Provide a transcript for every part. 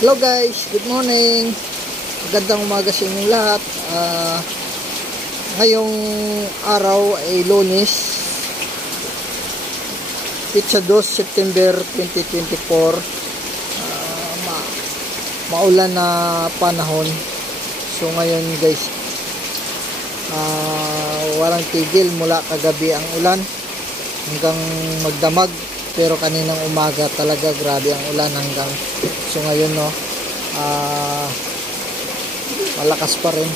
Hello guys, good morning. Magandang umaga sa inyong lahat. Ngayong araw ay Lunes, Pitsa 2, September 2024. Maulan na panahon. So ngayon guys, walang tigil mula kagabi ang ulan hanggang magdamag. Pero kaninang umaga talaga grabe ang ulan hanggang so ngayon malakas pa rin.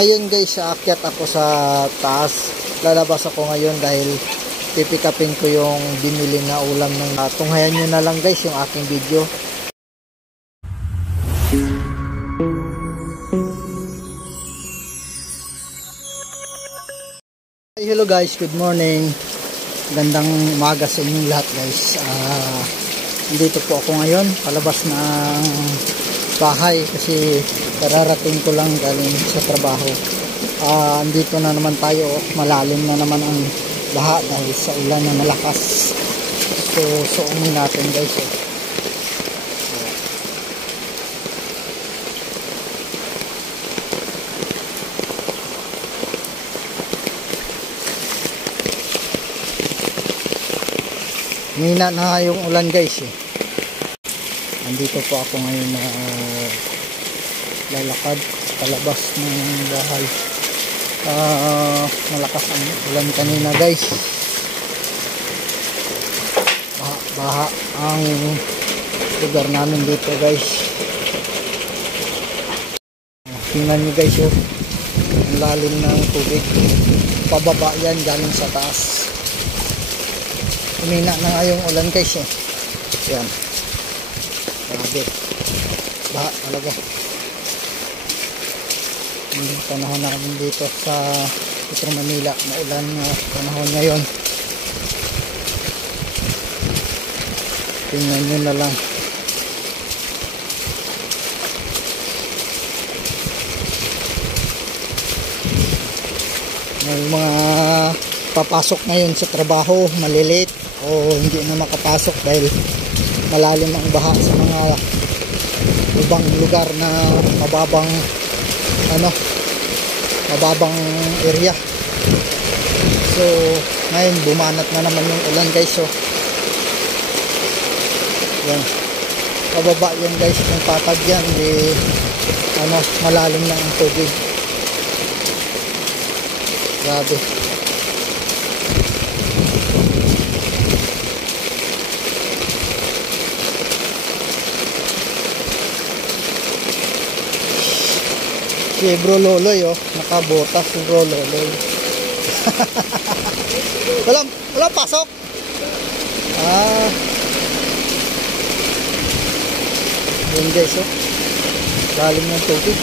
Ngayon guys, aakyat ako sa taas. Lalabas ako ngayon dahil pipikapin ko yung binili na ulam ng tunghayan nyo na lang guys yung aking video. Hello guys, good morning. Gandang umaga sa inyong lahat guys. Nandito po ako ngayon, palabas ng bahay kasi kararating ko lang galing sa trabaho. Andito na naman tayo, malalim na naman ang baha dahil sa ulan na malakas. So suungin natin guys. Mina na yung ulan guys eh. Andito po ako ngayon na lalakad palabas ng bahay. Malakas ang ulan kanina guys. Baha ang lugar namin dito guys. Tingnan nyo guys oh, ang lalim ng tubig. Pababa yan galing sa taas. Umina na nga yung ulan guys eh. Yan. Grabe. Baha talaga. Yung panahon namin dito sa Metro Manila. Maulan na panahon ngayon. Tingnan nyo na lang. May mga papasok ngayon sa trabaho, malilate o hindi na makapasok dahil malalim ang baha sa mga ibang lugar na mababang area. So ngayon bumanat na naman yung ulan guys. So yan, pababa yan guys ng patag yan malalim na ang tubig. Grabe. Si Bro Loloy nakabotas si Bro Loloy. Walang pasok. Yun guys lalim ng tubig.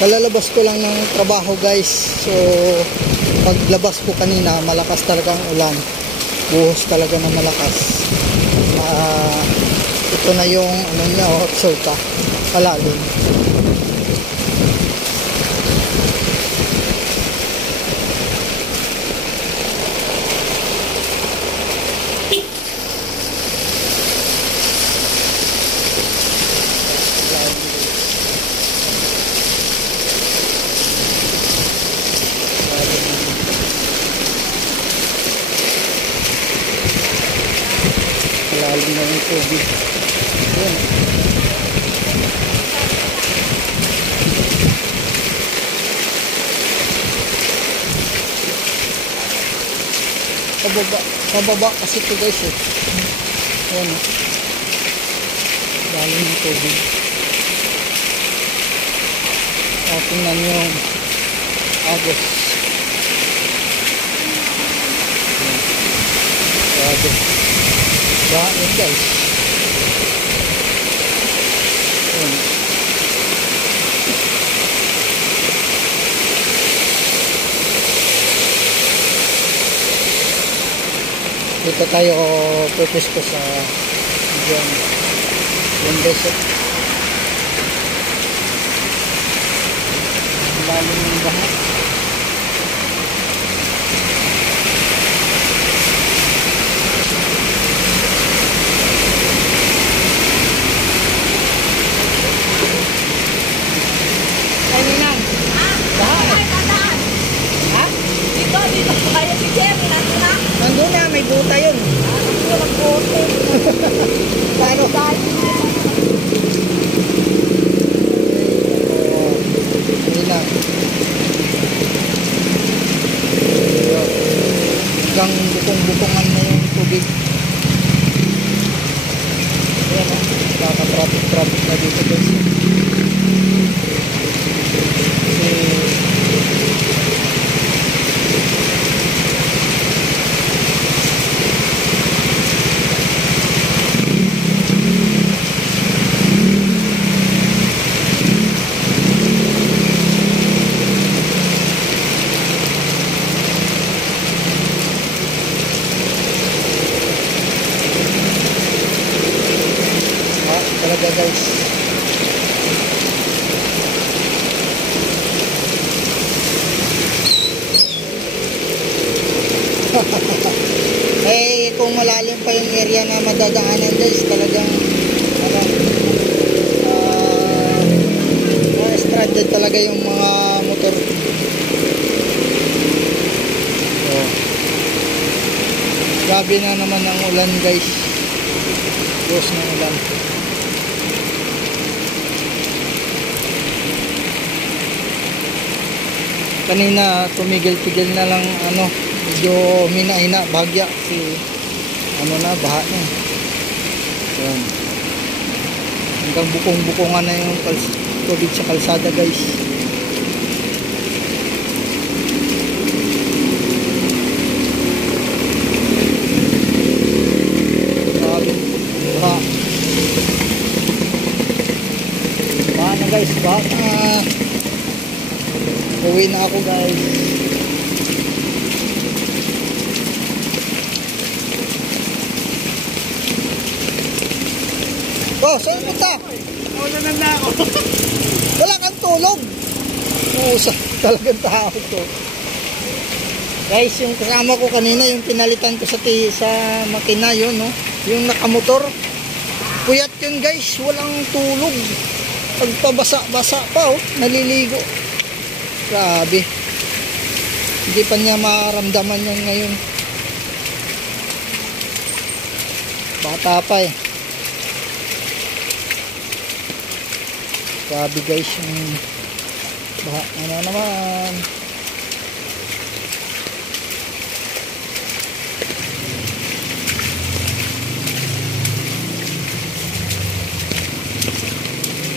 Kalalabas ko lang ng trabaho guys. So paglabas ko kanina malakas talaga ang ulan. Buhos talaga na malakas. Ito na yung Sorta palalim. Lalim na yung tubig. Yun. Pababa kasi ito guys eh. Yun. Lalim ng tubig. Tingnan yung agos. Grabe. Yun guys. Yun. Dito tayo purpose ko sa yun guys. Lalim ng Baha. Kainan. Baha. Ha? Dito po kaya si Jerry. Nandun na. Nandun na, may buta yun. Hindi ko mag-bote. Paano? Ayun na. Hanggang bukong-bukongan na yung tubig. Ayan o. Kaka-traffic na dito guys. Talaga guys. Eh kung malalim pa yung area na madadaanan guys, talagang stranded talaga yung mga motor. Oh. Grabe na naman ang ulan guys. Diyos ng ulan. Kanina tumigil-tigil na lang medyo hina-hina bagya kasi na baha na. Yan. Hanggang bukong-bukongan na yung tubig sa kalsada guys. Grabe baha. Baha na guys, baha na. Uwi na ako guys. Oh, saan punta? Nawalan na ako. Wala kang tulog. Usa, talagang tao to. Guys, yung kasama ko kanina, yung pinalitan ko sa makina yun, no? Yung nakamotor. Puyat yun guys, walang tulog. Pagpabasa-basa pa, oh, naliligo. Grabe. Hindi pa niya maramdaman yan ngayon. Bata pa eh. Grabe guys yung baha. Ano naman.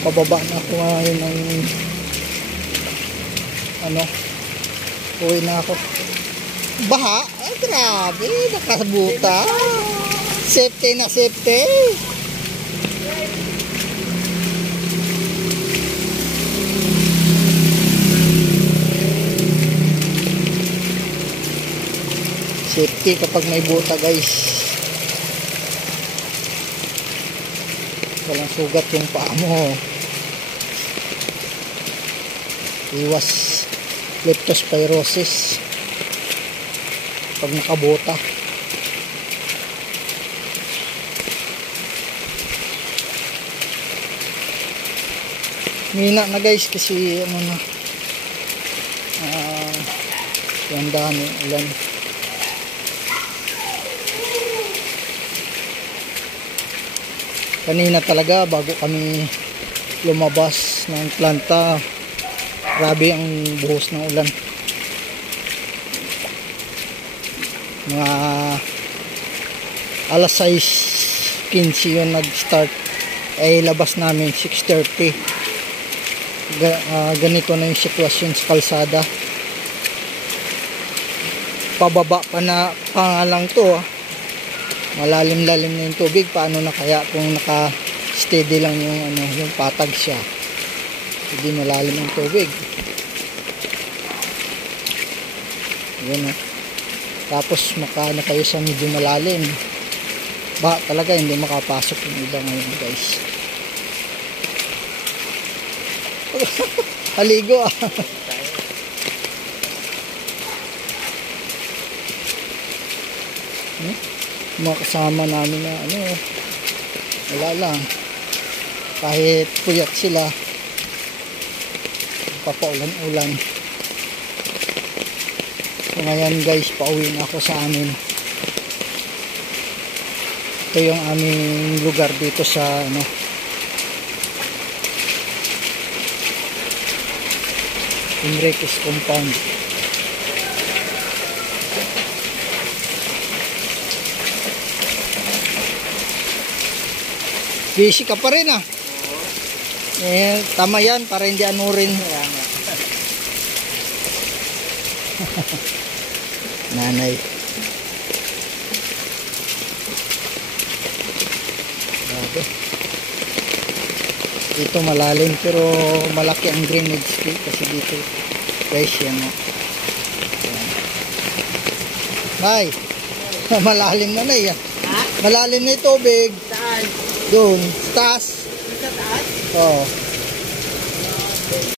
Pababa na ako ngayon ng uwi na ako. Baha? Ay, grabe, nakabuta. Safety na safety. Safety kapag may buta guys. Walang sugat yung paa mo. Iwas leptospirosis pag nakabota. Mina na guys kasi yung dami ulan. Kanina talaga bago kami lumabas ng planta, grabe ang buhos ng ulan. Mga alas 6:15 yun nag-start. Ay labas namin 6:30. Ganito na yung sitwasyon sa kalsada. Pababa pa lang to. Malalim-lalim na yung tubig. Paano na kaya kung naka-steady lang yung patag siya? Hindi malalim ang tubig. Yan. Tapos makaano kayo sa medyo malalim. Talaga hindi makapasok yung iba ngayon guys. Haligo Mga kasama namin na ano, wala lang. Kahit puyat sila, papaulan-ulan. So ngayon guys, pauwi na ako sa amin. Ito yung aming lugar dito sa ano, Enriquez Compound. Busy ka pa rin ah. Eh, tama yan para hindi anurin. Nanay. Grabe. Dito malalim pero malaki ang drainage kasi dito. Guys, yan o. Nay, malalim na yan. Ha? Malalim na yung tubig. Saan? Doon, sa taas. Sa taas? Oo.